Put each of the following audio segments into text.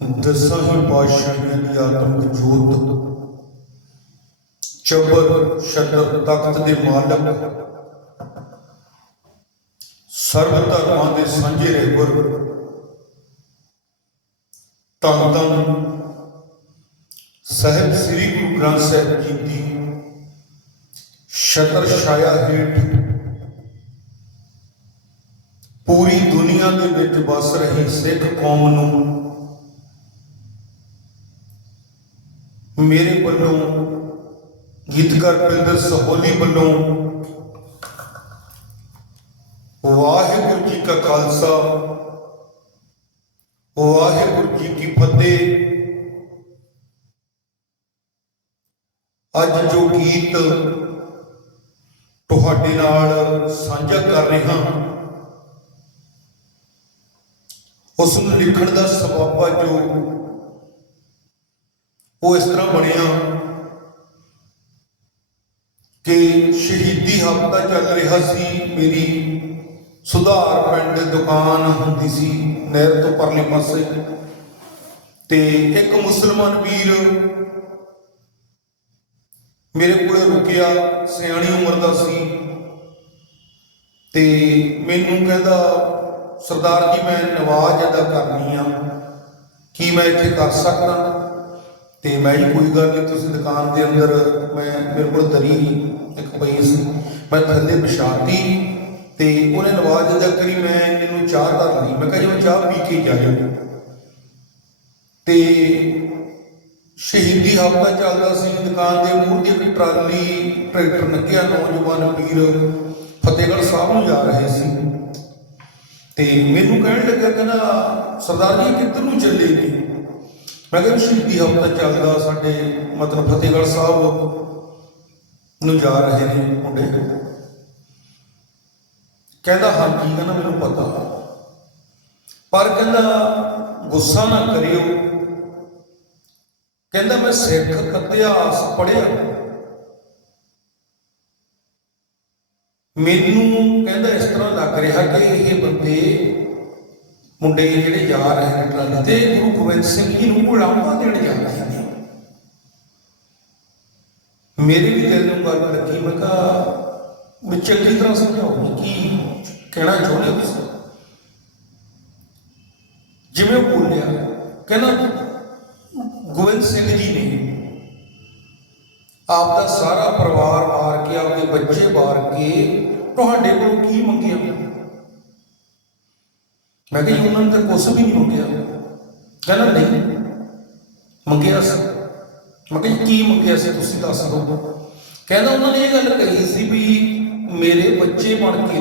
ਦਸਾਂ ਹੀ ਪਾਤਸ਼ਾਹੀਆਂ ਦੀ ਆਤਮਿਕ ਜੋਤ ਚਬਰ ਸ਼ਤਰ ਤਖਤ ਦੇ ਮਾਲਕ, ਸਰਬ ਧਰਮਾਂ ਦੇ ਸਾਂਝੇ ਰਹਿਬਰ, ਧੰਨ ਧੰਨ ਸਾਹਿਬ ਸ੍ਰੀ ਗੁਰੂ ਗ੍ਰੰਥ ਸਾਹਿਬ ਜੀ ਦੀ ਸ਼ਤਰ ਛਾਇਆ ਹੇਠ ਪੂਰੀ ਦੁਨੀਆ ਦੇ ਵਿੱਚ ਵਸ ਰਹੀ ਸਿੱਖ ਕੌਮ ਨੂੰ ਮੇਰੇ ਵੱਲੋਂ ਗੀਤਕਾਰ ਪਿੰਦਰ ਸਹੋਲੀ ਵੱਲੋਂ ਵਾਹਿਗੁਰੂ ਜੀ ਕਾ ਖਾਲਸਾ, ਵਾਹਿਗੁਰੂ ਜੀ ਕੀ ਫਤਿਹ। ਅੱਜ ਜੋ ਗੀਤ ਤੁਹਾਡੇ ਨਾਲ ਸਾਂਝਾ ਕਰ ਰਿਹਾ ਉਸ ਨੂੰ ਲਿਖਣ ਦਾ ਸਬਬ ਜੋ ਉਹ ਇਸ ਤਰ੍ਹਾਂ ਬਣਿਆ ਕਿ ਸ਼ਹੀਦੀ ਹਫ਼ਤਾ ਚੱਲ ਰਿਹਾ ਸੀ, ਮੇਰੀ ਸੁਧਾਰ ਪਿੰਡ ਦੁਕਾਨ ਹੁੰਦੀ ਸੀ ਨਹਿਰ ਤੋਂ ਪਰਲੇ ਪਾਸੇ। ਤੇ ਇੱਕ ਮੁਸਲਮਾਨ ਵੀਰ ਮੇਰੇ ਕੋਲ ਰੁਕਿਆ, ਸਿਆਣੀ ਉਮਰ ਦਾ ਸੀ। ਤੇ ਮੈਨੂੰ ਕਹਿੰਦਾ, ਸਰਦਾਰ ਜੀ, ਮੈਂ ਨਵਾਜ਼ ਅਦਾ ਕਰਨੀ ਆ। ਕੀ ਮੈਂ ਇੱਥੇ ਕਰ ਸਕਦਾ? ਤੇ ਮੈਂ ਜੀ, ਕੋਈ ਗੱਲ ਨਹੀਂ, ਤੁਸੀਂ ਦੁਕਾਨ ਦੇ ਅੰਦਰ, ਮੈਂ ਮੇਰੇ ਕੋਲ ਤਰੀ ਇੱਕ ਪਈ ਸੀ। ਮੈਂ ਥੱਲੇ ਵਿਛਾਤੀ ਤੇ ਉਹਨੇ ਨਵਾਜ਼ ਅਦਾ ਕਰੀ ਮੈਂ ਇਹਨੂੰ ਚਾਹ ਧਰ ਲਈ। ਮੈਂ ਕਿਹਾ ਜੀ, ਮੈਂ ਚਾਹ ਪੀ ਕੇ ਜਾਇਓ ਤੇ ਸ਼ਹੀਦੀ ਹਫ਼ਤਾ ਚੱਲਦਾ ਸੀ, ਦੁਕਾਨ ਦੇ ਮੂਹਰ ਦੀ ਇੱਕ ਟਰਾਲੀ, ਟਰੈਕਟਰ ਲੱਗਿਆ ਨੌਜਵਾਨ ਵੀਰ ਫਤਿਹਗੜ੍ਹ ਸਾਹਿਬ ਨੂੰ ਜਾ ਰਹੇ ਸੀ। ਤੇ ਮੈਨੂੰ ਕਹਿਣ ਲੱਗਾ ਕਹਿੰਦਾ ਸਰਦਾਰ ਜੀ, ਕਿੱਧਰ ਨੂੰ ਚੱਲੇ ਨੇ? ਮੈਂ ਕਿਹਾ ਸ਼ਹੀਦੀ ਹਫ਼ਤਾ ਚੱਲਦਾ, ਸਾਡੇ ਮਤਲਬ ਫਤਿਹਗੜ੍ਹ ਸਾਹਿਬ ਨੂੰ ਜਾ ਰਹੇ ਨੇ ਮੁੰਡੇ। ਕਹਿੰਦਾ ਹਾਂਜੀ ਕਹਿੰਦਾ ਮੈਨੂੰ ਪਤਾ। ਪਰ ਕਹਿੰਦਾ, ਗੁੱਸਾ ਨਾ ਕਰਿਓ। ਕਹਿੰਦਾ, ਮੈਂ ਸਿੱਖ ਇਤਿਹਾਸ ਪੜ੍ਹਿਆ। ਮੈਨੂੰ ਕਹਿੰਦਾ, ਇਸ ਤਰ੍ਹਾਂ ਲੱਗ ਰਿਹਾ ਕਿ ਇਹ ਬੰਦੇ ਮੁੰਡੇ ਜਿਹੜੇ ਜਾ ਰਹੇ ਨੇ ਟਰਾਲੀ ਤੇ ਗੁਰੂ ਗੋਬਿੰਦ ਸਿੰਘ ਜੀ ਨੂੰ ਗੁਲਾਮਾ ਦੇਣ ਜਾ ਰਹੇ ਨੇ ਮੇਰੇ ਵੀ ਦਿਲ ਨੂੰ ਗੱਲ ਲੱਗੀ, ਮੈਂ ਕਿਹਾ ਵੀ ਚੰਗੀ ਤਰ੍ਹਾਂ ਸਮਝਾਓ ਕੀ ਕਹਿਣਾ ਚਾਹੁੰਦੇ ਹੋ ਤੁਸੀਂ? ਜਿਵੇਂ ਉਹ ਬੋਲਿਆ, ਕਹਿੰਦਾ, ਗੋਬਿੰਦ ਸਿੰਘ ਜੀ ਨੇ ਆਪ ਦਾ ਸਾਰਾ ਪਰਿਵਾਰ ਮਾਰ ਕੇ, ਆਪਦੇ ਬੱਚੇ ਮਾਰ ਕੇ, ਤੁਹਾਡੇ ਕੋਲ ਕੀ ਮੰਗਿਆ? ਮੈਂ ਕਿਹਾ ਜੀ ਉਹਨਾਂ ਨੇ ਤਾਂ ਕੁਛ ਵੀ ਨਹੀਂ ਮੰਗਿਆ। ਕਹਿੰਦਾ ਨਹੀਂ। ਮੰਗਿਆ ਸੀ। ਮੈਂ ਕਿਹਾ ਜੀ ਕੀ ਮੰਗਿਆ ਸੀ ਤੁਸੀਂ ਦੱਸ ਦਿਓ। ਕਹਿੰਦਾ ਉਹਨਾਂ ਨੇ ਇਹ ਗੱਲ ਕਹੀ ਸੀ ਵੀ ਮੇਰੇ ਬੱਚੇ ਬਣ ਕੇ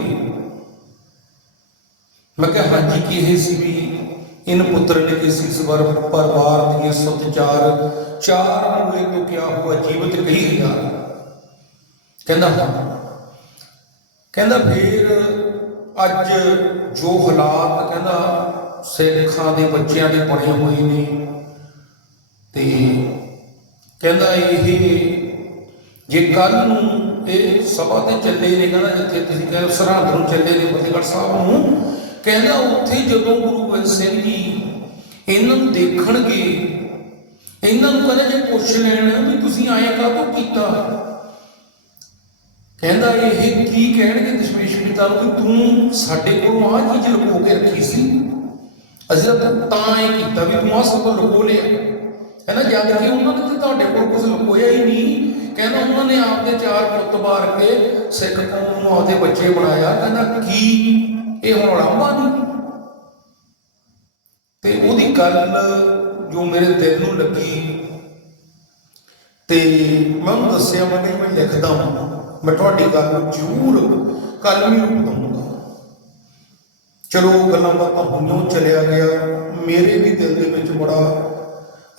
ਮੈਂ ਕਿਹਾ ਹਾਂਜੀ ਕੀ ਇਹ ਸੀ ਵੀ ਇਨ ਪੁੱਤਰ ਨੇ ਕਿਸੇ ਵਾਰ ਪਰਿਵਾਰ ਦੀਆਂ ਸੁਤ ਚਾਰ ਚਾਰ ਮੂਲੇ ਤੋਂ ਕਿਆ ਹੁਆ ਜੀਵਤ ਕਹੀ ਹਜ਼ਾਰ ਕਹਿੰਦਾ ਹਾਂ। ਕਹਿੰਦਾ ਫੇਰ ਅੱਜ ਜੋ ਹਾਲਾਤ ਕਹਿੰਦਾ ਸਿੱਖਾਂ ਦੇ ਬੱਚਿਆਂ ਦੇ ਬਣੇ ਹੋਏ ਨੇ ਤੇ ਕਹਿੰਦਾ ਇਹ ਜੇ ਕੱਲ ਨੂੰ ਇਹ ਸਭਾ ਤੇ ਚੱਲੇ ਨੇ ਕਹਿੰਦਾ ਜਿੱਥੇ ਤੁਸੀਂ ਕਹਿੰਦੇ ਸਰਹੰਦ ਨੂੰ ਚੱਲੇ ਨੇ ਫਤਿਹਗੜ੍ਹ ਸਾਹਿਬ ਨੂੰ, ਕਹਿੰਦਾ ਉੱਥੇ ਜਦੋਂ ਗੁਰੂ ਗੋਬਿੰਦ ਸਿੰਘ ਜੀ ਇਹਨਾਂ ਨੂੰ ਦੇਖਣਗੇ, ਇਹਨਾਂ ਨੂੰ ਕਹਿੰਦਾ ਜੇ ਪੁੱਛ ਲੈਣ ਵੀ ਤੁਸੀਂ ਆਏ ਕਾਹਤੋਂ ਕੀਤਾ? ਕਹਿੰਦਾ ਇਹ ਕੀ ਕਹਿਣਗੇ ਦਸ਼ਮੇਸ਼ ਪਿਤਾ ਨੂੰ ਵੀ ਤੂੰ ਸਾਡੇ ਕੋਲੋਂ ਆਹ ਚੀਜ਼ ਲੁਕੋ ਕੇ ਰੱਖੀ ਸੀ। ਅਸੀਂ ਤਾਂ ਇਹ ਕੀਤਾ ਵੀ ਤੂੰ ਆਹ ਸਭ ਲੁਕੋ ਲਿਆ। ਕਹਿੰਦਾ ਜਦ ਕਿ ਉਹਨਾਂ ਨੇ ਤੁਹਾਡੇ ਕੋਲ ਕੁਝ ਲੁਕੋਇਆ ਹੀ ਨਹੀਂ। ਕਹਿੰਦਾ ਉਹਨਾਂ ਨੇ ਆਪਦੇ ਚਾਰ ਪੁੱਤ ਮਾਰ ਕੇ ਸਿੱਖ ਕੌਮ ਨੂੰ ਆਪਦੇ ਬੱਚੇ ਬਣਾਇਆ। ਕਹਿੰਦਾ ਕੀ ਇਹ ਹੁਣ ਲਾਂਭਾ ਨਹੀਂ ਤੇ ਉਹਦੀ ਗੱਲ ਜੋ ਮੇਰੇ ਦਿਲ ਨੂੰ ਲੱਗੀ, ਤੇ ਮੈਂ ਉਹਨੂੰ ਦੱਸਿਆ, ਮੈਂ ਕਿ ਮੈਂ ਲਿਖਦਾ ਹਾਂ ਮੈਂ ਤੁਹਾਡੀ ਗੱਲ ਨੂੰ ਜ਼ਰੂਰ ਕਲਮੀ ਰੂਪ ਦਊਂਗਾ। ਚਲੋ ਗੱਲਾਂ ਬਾਤਾਂ ਹੋਈਆਂ ਚਲਿਆ ਗਿਆ। ਮੇਰੇ ਵੀ ਦਿਲ ਦੇ ਵਿੱਚ ਬੜਾ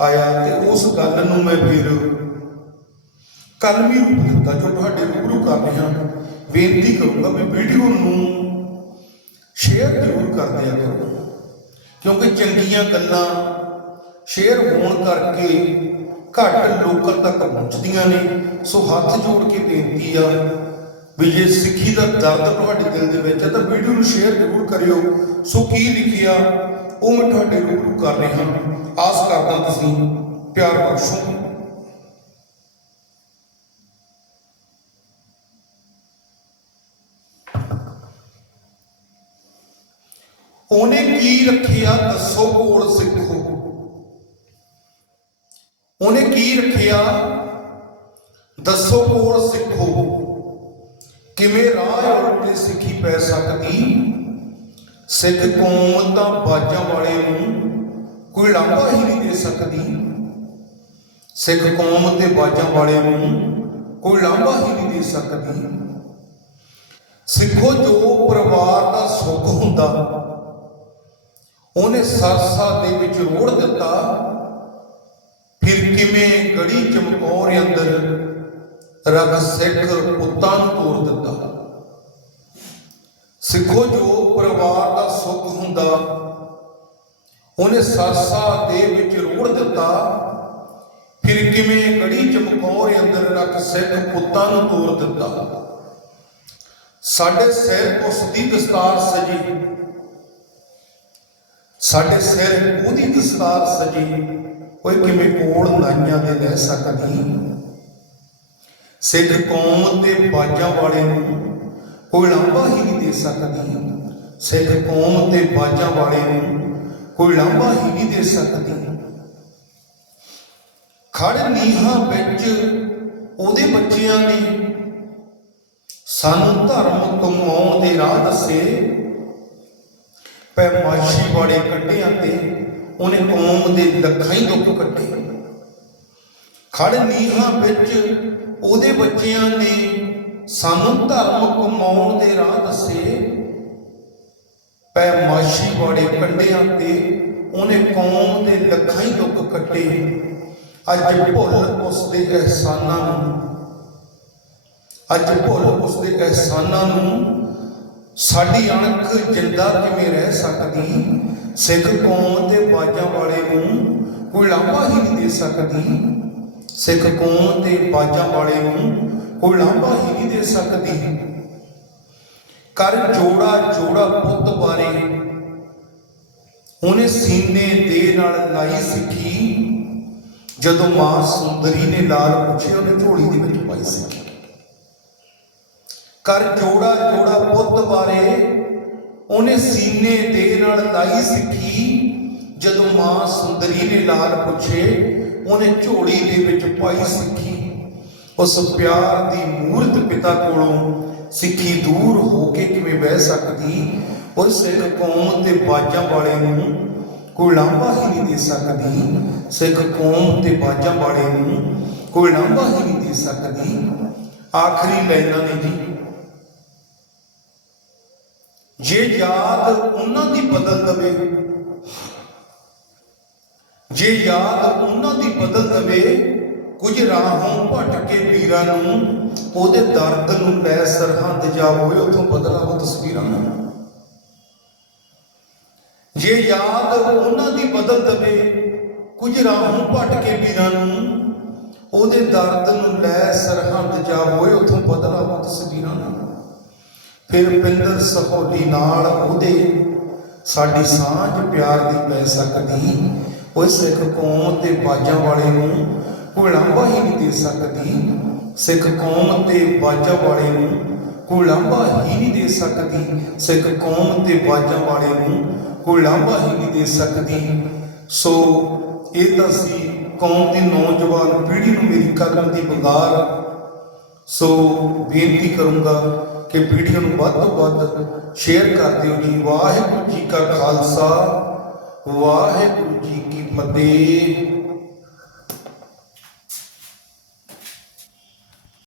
ਆਇਆ ਤੇ ਉਸ ਗੱਲ ਨੂੰ ਮੈਂ ਫਿਰ ਕਲਮੀ ਰੂਪ ਦਿੱਤਾ, ਜੋ ਤੁਹਾਡੇ ਰੂਬਰੂ ਕਰ ਰਿਹਾ ਬੇਨਤੀ ਕਰੂੰਗਾ ਵੀ ਵੀਡੀਓ ਨੂੰ ਸ਼ੇਅਰ ਜ਼ਰੂਰ ਕਰ ਦਿਆ ਕਰੋ। ਕਿਉਂਕਿ ਚੰਗੀਆਂ ਗੱਲਾਂ ਸ਼ੇਅਰ ਹੋਣ ਕਰਕੇ ਘੱਟ ਲੋਕਾਂ ਤੱਕ ਪਹੁੰਚਦੀਆਂ ਨੇ। ਸੋ ਹੱਥ ਜੋੜ ਕੇ ਬੇਨਤੀ ਆ ਵੀ ਜੇ ਸਿੱਖੀ ਦਾ ਦਰਦ ਤੁਹਾਡੇ ਦਿਲ ਦੇ ਵਿੱਚ ਹੈ ਤਾਂ ਵੀਡੀਓ ਨੂੰ ਸ਼ੇਅਰ ਜ਼ਰੂਰ ਕਰਿਓ। ਸੋ ਕੀ ਲਿਖਿਆ, ਉਹ ਮੈਂ ਤੁਹਾਡੇ ਰੂਬਰੂ ਕਰ ਰਿਹਾ ਆਸ ਕਰਦਾ ਤੁਸੀਂ ਪਿਆਰ ਬਖਸ਼ੋਗੇ ਉਹਨੇ ਕੀ ਰੱਖਿਆ ਦੱਸੋ ਕੋਲ ਸਿੱਖੋ। ਉਹਨੇ ਕੀ ਰੱਖਿਆ ਦੱਸੋ ਕੋਲ ਸਿੱਖੋ। ਕਿਵੇਂ ਰਾਹ ਉਲਟੇ ਸਿੱਖੀ ਪੈ ਸਕਦੀ? ਸਿੱਖ ਕੌਮ ਤਾਂ ਬਾਜਾਂ ਵਾਲੇ ਨੂੰ ਕੋਈ ਲਾਂਭਾ ਹੀ ਨਹੀਂ ਦੇ ਸਕਦੀ। ਸਿੱਖ ਕੌਮ ਤੇ ਬਾਜਾਂ ਵਾਲੇ ਨੂੰ ਕੋਈ ਲਾਂਭਾ ਹੀ ਨਹੀਂ ਦੇ ਸਕਦੀ। ਸਿੱਖੋ ਜੋ ਪਰਿਵਾਰ ਦਾ ਸੁੱਖ ਹੁੰਦਾ, ਉਹਨੇ ਸਰਸਾ ਦੇ ਵਿੱਚ ਰੋੜ ਦਿੱਤਾ, ਫਿਰ ਕਿਵੇਂ ਗੜੀ ਚਮਕੌਰ ਅੰਦਰ ਰੱਖ ਸਿੱਖ ਪੁੱਤਾਂ ਨੂੰ ਤੋਰ ਦਿੱਤਾ ਸਿੱਖੋ ਜੋ ਪਰਿਵਾਰ ਦਾ ਸੁੱਖ ਹੁੰਦਾ, ਉਹਨੇ ਸਰਸਾ ਦੇ ਵਿੱਚ ਰੋੜ ਦਿੱਤਾ, ਫਿਰ ਕਿਵੇਂ ਗੜੀ ਚਮਕੌਰ ਅੰਦਰ ਰੱਖ ਸਿੱਖ ਪੁੱਤਾਂ ਨੂੰ ਤੋਰ ਦਿੱਤਾ। ਸਾਡੇ ਸਿਰ ਉਸ ਦੀ ਦਸਤਾਰ ਸਜੀ। ਸਾਡੇ ਸਿਰ ਉਹਦੀ ਦਸਤਾਰ ਸਜੀ ਓਏ ਕਿਵੇਂ ਕੋਲ ਨਾਈਆਂ ਦੇ ਲੈ ਸਕਦੀ? ਸਿੱਖ ਕੌਮ ਤੇ ਬਾਜਾਂ ਵਾਲੇ ਨੂੰ ਕੋਈ ਲਾਂਭਾ ਹੀ ਨਹੀਂ ਦੇ ਸਕਦੀ। ਸਿੱਖ ਕੌਮ ਤੇ ਬਾਜਾਂ ਵਾਲੇ ਨੂੰ ਕੋਈ ਲਾਂਭਾ ਹੀ ਨਹੀਂ ਦੇ ਸਕਦੀ। ਖੜ ਨੀਹਾਂ ਵਿੱਚ ਉਹਦੇ ਬੱਚਿਆਂ ਨੇ ਸਾਨੂੰ ਧਰਮ ਕਮਾਉਣ ਦੇ ਰਾਹ ਦੱਸੇ। ਪੈਮਾਸ਼ੀ ਵਾਲੇ ਕੱਢਿਆਂ ਤੇ ਉਹਨੇ ਕੌਮ ਦੇ ਲੱਖਾਂ ਹੀ ਦੁੱਖ ਕੱਟੇ ਖੜ ਨੀਹਾਂ ਵਿੱਚ ਉਹਦੇ ਬੱਚਿਆਂ ਨੇ ਸਾਨੂੰ ਧਰਮ ਕਮਾਉਣ ਦੇ ਰਾਹ ਦੱਸੇ। ਪੈਮਾਸ਼ੀ ਵਾਲੇ ਕੰਡਿਆਂ ਤੇ ਉਹਨੇ ਕੌਮ ਦੇ ਲੱਖਾਂ ਹੀ ਦੁੱਖ ਕੱਟੇ। ਅੱਜ ਭੁੱਲ ਉਸ ਦੇ ਅਹਿਸਾਨਾਂ ਨੂੰ, ਅੱਜ ਭੁੱਲ ਉਸ ਦੇ ਅਹਿਸਾਨਾਂ ਨੂੰ ਸਾਡੀ ਅਣਖ ਜਿੰਦਾ ਕਿਵੇਂ ਰਹਿ ਸਕਦੀ? ਸਿੱਖ ਕੌਮ ਤੇ ਬਾਜਾਂ ਵਾਲੇ ਨੂੰ ਕੋਈ ਲਾਂਭਾ ਹੀ ਨਹੀਂ ਦੇ ਸਕਦੀ। ਸਿੱਖ ਕੌਮ ਤੇ ਬਾਜਾਂ ਵਾਲੇ ਨੂੰ ਕੋਈ ਲਾਂਭਾ ਹੀ ਨਹੀਂ ਦੇ ਸਕਦੀ। ਕਰ ਜੋੜਾ ਜੋੜਾ ਪੁੱਤ ਬਾਰੇ ਉਹਨੇ ਸੀਨੇ ਦੇ ਨਾਲ ਲਾਈ ਸਿੱਖੀ। ਜਦੋਂ ਮਾਂ ਸੁੰਦਰੀ ਨੇ ਲਾਲ ਪੁੱਛੇ, ਉਹਨੇ ਝੋਲੀ ਦੇ ਵਿੱਚ ਪਾਈ ਸਿੱਖੀ। ਕਰ ਜੋੜਾ ਜੋੜਾ ਪੁੱਤ ਬਾਰੇ ਉਹਨੇ ਸੀਨੇ ਦੇ ਨਾਲ ਲਾਈ ਸਿੱਖੀ। ਜਦੋਂ ਮਾਂ ਸੁੰਦਰੀ ਨੇ ਲਾਲ ਪੁੱਛੇ ਉਹਨੇ ਝੋਲੀ ਦੇ ਵਿੱਚ ਪਾਈ ਸਿੱਖੀ। ਉਸ ਪਿਆਰ ਦੀ ਮੂਰਤ ਪਿਤਾ ਕੋਲੋਂ ਸਿੱਖੀ ਦੂਰ ਹੋ ਕੇ ਕਿਵੇਂ ਬਹਿ ਸਕਦੀ? ਉਸ ਸਿੱਖ ਕੌਮ ਤੇ ਬਾਜਾਂ ਵਾਲੇ ਨੂੰ ਕੋਈ ਲਾਂਭਾ ਹੀ ਨਹੀਂ ਦੇ ਸਕਦੀ। ਸਿੱਖ ਕੌਮ ਤੇ ਬਾਜਾਂ ਵਾਲੇ ਨੂੰ ਕੋਈ ਲਾਂਭਾ ਹੀ ਨਹੀਂ ਦੇ ਸਕਦੀ। ਆਖਰੀ ਲਾਈਨਾਂ ਨੇ ਜੀ। ਜੇ ਯਾਦ ਉਹਨਾਂ ਦੀ ਬਦਲ ਦਵੇ ਜੇ ਯਾਦ ਉਹਨਾਂ ਦੀ ਬਦਲ ਦਵੇ, ਕੁਝ ਰਾਹੋਂ ਭਟਕ ਕੇ ਵੀਰਾਂ ਨੂੰ, ਉਹਦੇ ਦਰਦ ਨੂੰ ਲੈ ਸਰਹੰਦ ਜਾ ਹੋਏ, ਉਥੋਂ ਬਦਲਾਵ ਤਸਵੀਰਾਂ ਨਾਲ। ਜੇ ਯਾਦ ਉਹਨਾਂ ਦੀ ਬਦਲ ਦਵੇ, ਕੁਝ ਰਾਹੋਂ ਭਟਕ ਕੇ ਵੀਰਾਂ ਨੂੰ, ਉਹਦੇ ਦਰਦ ਨੂੰ ਲੈ ਸਰਹੰਦ ਜਾ ਹੋਏ, ਉਥੋਂ ਬਦਲਾਵ ਤਸਵੀਰਾਂ ਨਾਲ। ਫਿਰ ਪਿੰਦਰ ਸਹੋਲੀ ਨਾਲ ਉਹਦੇ ਸਾਡੀ ਸਾਂਝ ਪਿਆਰ ਦੀ ਪੈ ਸਕਦੀ ਉਹ ਸਿੱਖ ਕੌਮ ਤੇ ਬਾਜਾਂ ਵਾਲੇ ਨੂੰ ਕੋਈ ਲਾਂਭਾ ਹੀ ਨਹੀਂ ਦੇ ਸਕਦੀ। ਸਿੱਖ ਕੌਮ ਤੇ ਬਾਜਾਂ ਵਾਲੇ ਨੂੰ ਕੋਈ ਲਾਂਭਾ ਹੀ ਨਹੀਂ ਦੇ ਸਕਦੀ। ਸਿੱਖ ਕੌਮ ਤੇ ਬਾਜਾਂ ਵਾਲੇ ਨੂੰ ਕੋਈ ਲਾਂਭਾ ਹੀ ਨਹੀਂ ਦੇ ਸਕਦੀ। ਸੋ ਇਹ ਤਾਂ ਸੀ ਕੌਮ ਦੀ ਨੌਜਵਾਨ ਪੀੜ੍ਹੀ ਨੂੰ ਮੇਰੀ ਕਲਮ ਦੀ ਬੰਗਾਰ ਸੋ ਬੇਨਤੀ ਕਰੂੰਗਾ ਕਿ ਵੀਡੀਓ ਨੂੰ ਵੱਧ ਤੋਂ ਵੱਧ ਸ਼ੇਅਰ ਕਰ ਦਿਓ ਜੀ। ਵਾਹਿਗੁਰੂ ਜੀ ਕਾ ਖਾਲਸਾ। ਵਾਹਿਗੁਰੂ ਜੀ ਕੀ ਫਤਿਹ।